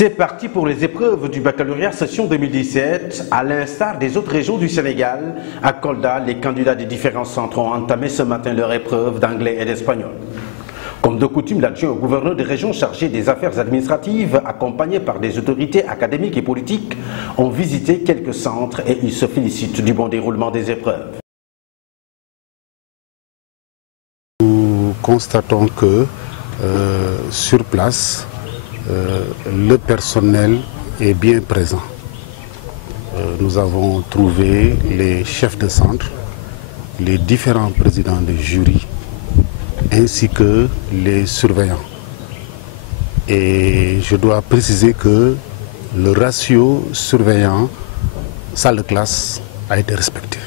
C'est parti pour les épreuves du baccalauréat session 2017. À l'instar des autres régions du Sénégal, à Kolda, les candidats des différents centres ont entamé ce matin leur épreuve d'anglais et d'espagnol. Comme de coutume, l'adjoint au gouverneur des régions chargé des affaires administratives, accompagné par des autorités académiques et politiques, ont visité quelques centres et ils se félicitent du bon déroulement des épreuves. Nous constatons que sur place, le personnel est bien présent. Nous avons trouvé les chefs de centre, les différents présidents de jury, ainsi que les surveillants. Et je dois préciser que le ratio surveillant-salle de classe a été respecté.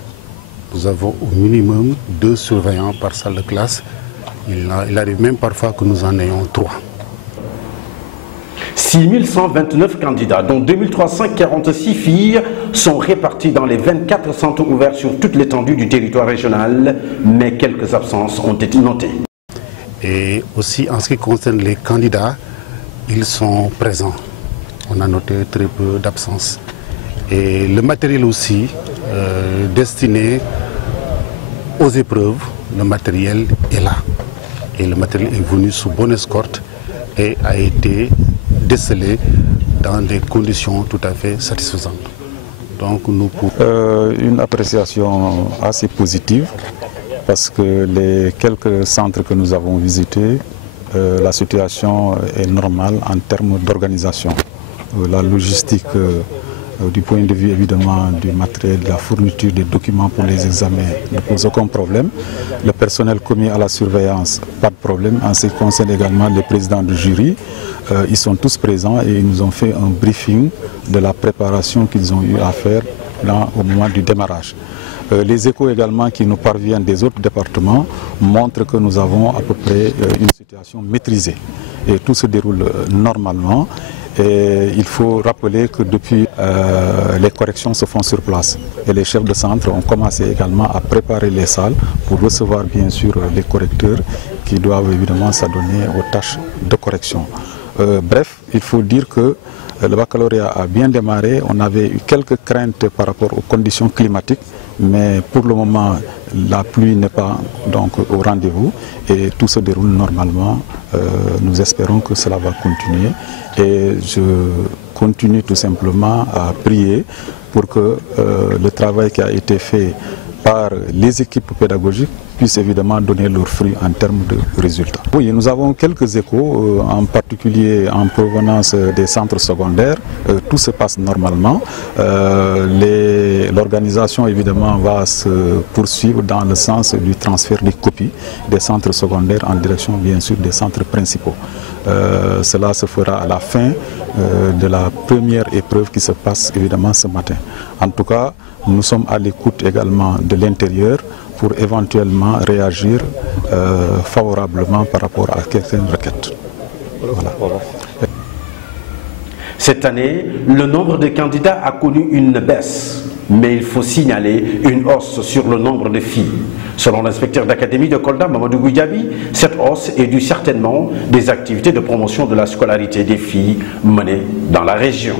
Nous avons au minimum 2 surveillants par salle de classe. Il arrive même parfois que nous en ayons 3. 6129 candidats, dont 2346 filles, sont répartis dans les 24 centres ouverts sur toute l'étendue du territoire régional, mais quelques absences ont été notées. Et aussi en ce qui concerne les candidats, ils sont présents. On a noté très peu d'absences. Et le matériel aussi destiné aux épreuves, le matériel est là. Et le matériel est venu sous bonne escorte et a été décelé dans des conditions tout à fait satisfaisantes. Donc nous une appréciation assez positive parce que les quelques centres que nous avons visités, la situation est normale en termes d'organisation. La logistique du point de vue évidemment du matériel, de la fourniture des documents pour les examens ne pose aucun problème. Le personnel commis à la surveillance, pas de problème. En ce qui concerne également les présidents du jury, ils sont tous présents et ils nous ont fait un briefing de la préparation qu'ils ont eu à faire au moment du démarrage. Les échos également qui nous parviennent des autres départements montrent que nous avons à peu près une situation maîtrisée et tout se déroule normalement. Et il faut rappeler que depuis, les corrections se font sur place et les chefs de centre ont commencé également à préparer les salles pour recevoir bien sûr les correcteurs qui doivent évidemment s'adonner aux tâches de correction. Bref, il faut dire que le baccalauréat a bien démarré. On avait eu quelques craintes par rapport aux conditions climatiques, mais pour le moment, la pluie n'est pas donc au rendez-vous et tout se déroule normalement. Nous espérons que cela va continuer et je continue tout simplement à prier pour que le travail qui a été fait par les équipes pédagogiques puisse évidemment donner leurs fruits en termes de résultats. Oui, nous avons quelques échos, en particulier en provenance des centres secondaires. Tout se passe normalement. L'organisation évidemment va se poursuivre dans le sens du transfert des copies des centres secondaires en direction bien sûr des centres principaux. Cela se fera à la fin de la première épreuve qui se passe évidemment ce matin. En tout cas, nous sommes à l'écoute également de l'intérieur pour éventuellement réagir favorablement par rapport à quelques requêtes. Voilà. Cette année, le nombre de candidats a connu une baisse, mais il faut signaler une hausse sur le nombre de filles. Selon l'inspecteur d'académie de Kolda, Mamadou Goudiaby, cette hausse est due certainement des activités de promotion de la scolarité des filles menées dans la région.